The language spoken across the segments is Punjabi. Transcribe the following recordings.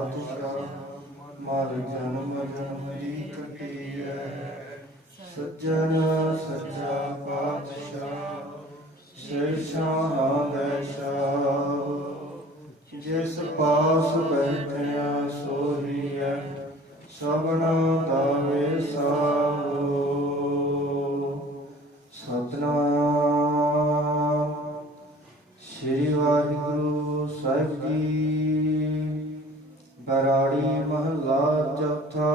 ਪਾਤਸ਼ਾਹ ਮਰ ਜਨਮ ਜਨਮ ਦੀ ਕਟੀਐ ਸੱਜਣ ਸੱਚਾ ਪਾਤਸ਼ਾਹ ਸ਼ੇਸ਼ਾਂ ਦੇ ਜਿਸ ਪਾਸ ਬੈਠਿਆ ਸੋਹੀਐ, ਸਭਨਾ ਦਾ ਵੇਸਾਹੋ ਸਤਨਾਮ। ਸ੍ਰੀ ਵਾਹਿਗੁਰੂ ਸਾਹਿਬ ਜੀ ਬਰਾੜੀ ਮਹੱਲਾ ਚੌਥਾ।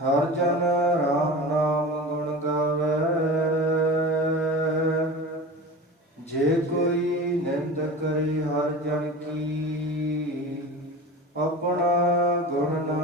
ਹਰ ਜਨ ਰਾਮ ਨਾਮ ਗੁਣ ਗਾਵੇ। ਜੇ ਕੋਈ ਨਿੰਦ ਕਰੀ ਹਰ ਜਨ ਕੀ, ਆਪਣਾ ਗੁਣ ਨਾ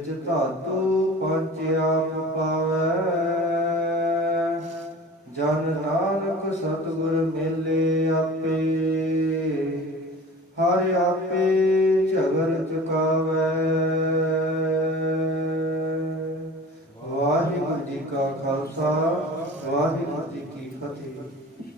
ਵਿੱਚ ਧਾਤੂ ਪੰਜ ਆਪ ਪਾਵੈ। ਜਨ ਨਾਨਕ ਸਤਿਗੁਰ ਮੇਲੇ ਆਪੇ। ਹਰ ਆਪੇ ਝਗਰ ਚੁਕਾਵੇ। ਵਾਹਿਗੁਰੂ ਜੀ ਕਾ ਖਾਲਸਾ, ਵਾਹਿਗੁਰੂ ਜੀ ਕੀ ਫਤਿਹ।